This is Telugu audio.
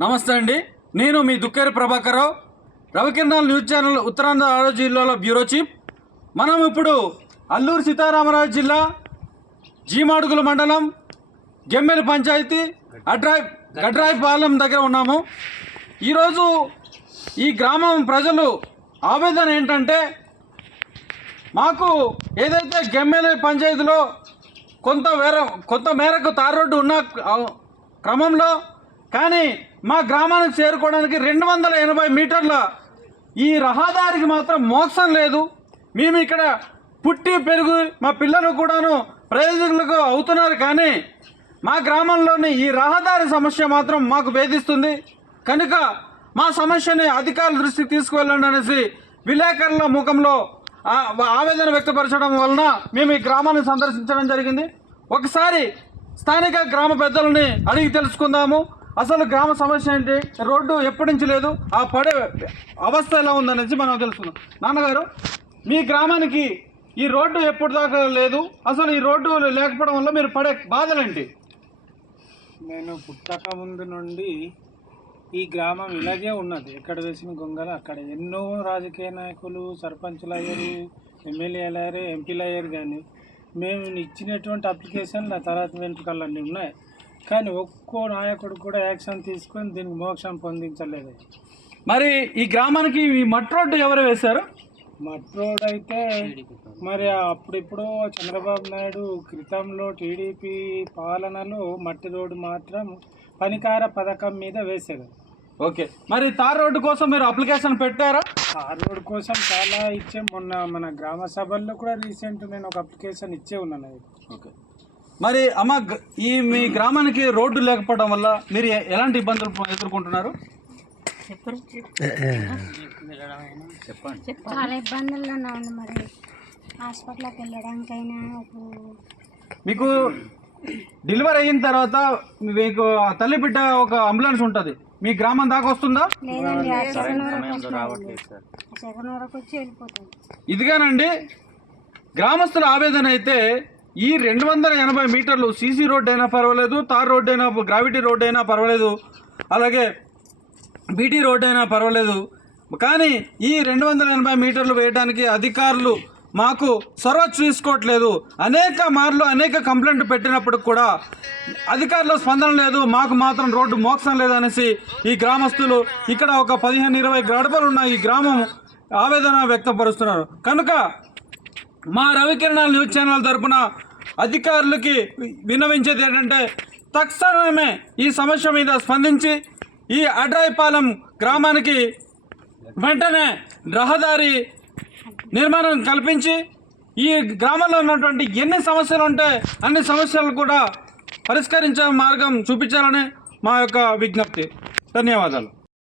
నమస్తే అండి. నేను మీ దుక్కేరి ప్రభాకరరావు. రవికిరణాల్ న్యూస్ ఛానల్ ఉత్తరాంధ్ర ఆరోగ్య జిల్లాలో బ్యూరో చీఫ్. మనం ఇప్పుడు అల్లూరు సీతారామరాజు జిల్లా జీమాడుగుల మండలం గెమ్మెలి పంచాయతీ అడ్రాయ్ పాలెం దగ్గర ఉన్నాము. ఈరోజు ఈ గ్రామం ప్రజలు ఆవేదన ఏంటంటే మాకు ఏదైతే గెమ్మెలి పంచాయతీలో కొంత వేర కొంత మేరకు తార్ రోడ్డు ఉన్న క్రమంలో కానీ మా గ్రామానికి చేరుకోవడానికి రెండు వందల ఎనభై మీటర్ల ఈ రహదారికి మాత్రం మోక్షం లేదు. మేము ఇక్కడ పుట్టి పెరుగు మా పిల్లలు కూడాను ప్రయోజకులకు అవుతున్నారు కానీ మా గ్రామంలోని ఈ రహదారి సమస్య మాత్రం మాకు వేధిస్తుంది కనుక మా సమస్యని అధికారుల దృష్టికి తీసుకువెళ్ళండి అనేసి విలేకరుల ముఖంలో ఆవేదన వ్యక్తపరచడం వలన మేము ఈ గ్రామాన్ని సందర్శించడం జరిగింది. ఒకసారి స్థానిక గ్రామ పెద్దలని అడిగి తెలుసుకుందాము. అసలు గ్రామ సమస్య ఏంటి? రోడ్డు ఎప్పటి నుంచి లేదు? ఆ పడే అవస్థ ఎలా ఉందనేసి మనం తెలుసుకుందాం. నాన్నగారు మీ గ్రామానికి ఈ రోడ్డు ఎప్పుడు దాకా లేదు? అసలు ఈ రోడ్డు లేకపోవడం వల్ల మీరు పడే బాధలేంటి నేను పుట్టక ముందు నుండి ఈ గ్రామం ఇలాగే ఉన్నది. ఎక్కడ వేసిన గొంగల అక్కడ ఎన్నో రాజకీయ నాయకులు సర్పంచులు అయ్యారు ఎమ్మెల్యేలు అయ్యారు ఎంపీలు అయ్యారు కానీ మేము ఇచ్చినటువంటి అప్లికేషన్లు నా తర్వాత వెంట్రుకలన్నీ ఉన్నాయి. కానీ ఒక్కో నాయకుడు కూడా యాక్షన్ తీసుకొని దీనికి మోక్షం పొందించలేదు. మరి ఈ గ్రామానికి ఈ మట్టి రోడ్డు ఎవరు వేశారు? మట్టి రోడ్ అయితే మరి అప్పుడిప్పుడు చంద్రబాబు నాయుడు క్రితంలో టీడీపీ పాలనలో మట్టి రోడ్డు మాత్రం పనికార పథకం మీద వేశారు. ఓకే. మరి తార్ రోడ్డు కోసం మీరు అప్లికేషన్ పెట్టారా? ఆ రోడ్ కోసం చాలా ఇచ్చే. మొన్న మన గ్రామ సభల్లో కూడా రీసెంట్ నేను ఒక అప్లికేషన్ ఇచ్చే ఉన్నాను. ఓకే. మరి అమ్మ ఈ మీ గ్రామానికి రోడ్డు లేకపోవడం వల్ల మీరు ఎలాంటి ఇబ్బందులు ఎదుర్కొంటున్నారు? చెప్పండి. చాలా ఇబ్బందుల్లో ఉన్నాను మరి. హాస్పిటల్కి వెళ్ళడానికైనా ఇప్పుడు మీకు డెలివరీ అయిన తర్వాత మీకు ఆ తల్లి బిడ్డ ఒక అంబులెన్స్ ఉంటుంది. మీ గ్రామం దాకా వస్తుందా? లేదండి ఆ సెకండ్ వరకు వస్తుంది. ఆ సెకండ్ వరకు వచ్చి వెళ్ళిపోతుంది. ఇదిగానండి గ్రామస్తుల ఆవేదన అయితే ఈ రెండు వందల ఎనభై మీటర్లు సీసీ రోడ్ అయినా పర్వాలేదు తార్ రోడ్ అయినా గ్రావిటీ రోడ్ అయినా పర్వాలేదు అలాగే బీటీ రోడ్ అయినా పర్వాలేదు. కానీ ఈ రెండు వందల ఎనభై మీటర్లు వేయడానికి అధికారులు మాకు చొరవ చూసుకోవట్లేదు. అనేక మార్లు అనేక కంప్లైంట్ పెట్టినప్పుడు కూడా అధికారుల స్పందన లేదు మాకు మాత్రం రోడ్డు మోక్షం లేదనేసి ఈ గ్రామస్తులు ఇక్కడ ఒక పదిహేను ఇరవై గడపలు ఉన్న ఈ గ్రామం ఆవేదన వ్యక్తపరుస్తున్నారు. కనుక మా రవికిరణాల న్యూస్ ఛానల్ తరపున అధికారులకి విన్నవించేది ఏంటంటే తక్షణమే ఈ సమస్య మీద స్పందించి ఈ అడ్రాయిపాలెం గ్రామానికి వెంటనే రహదారి నిర్మాణం కల్పించి ఈ గ్రామంలో ఉన్నటువంటి ఎన్ని సమస్యలు ఉంటే అన్ని సమస్యలు కూడా పరిష్కరించే మార్గం చూపించాలని మా యొక్క విజ్ఞప్తి. ధన్యవాదాలు.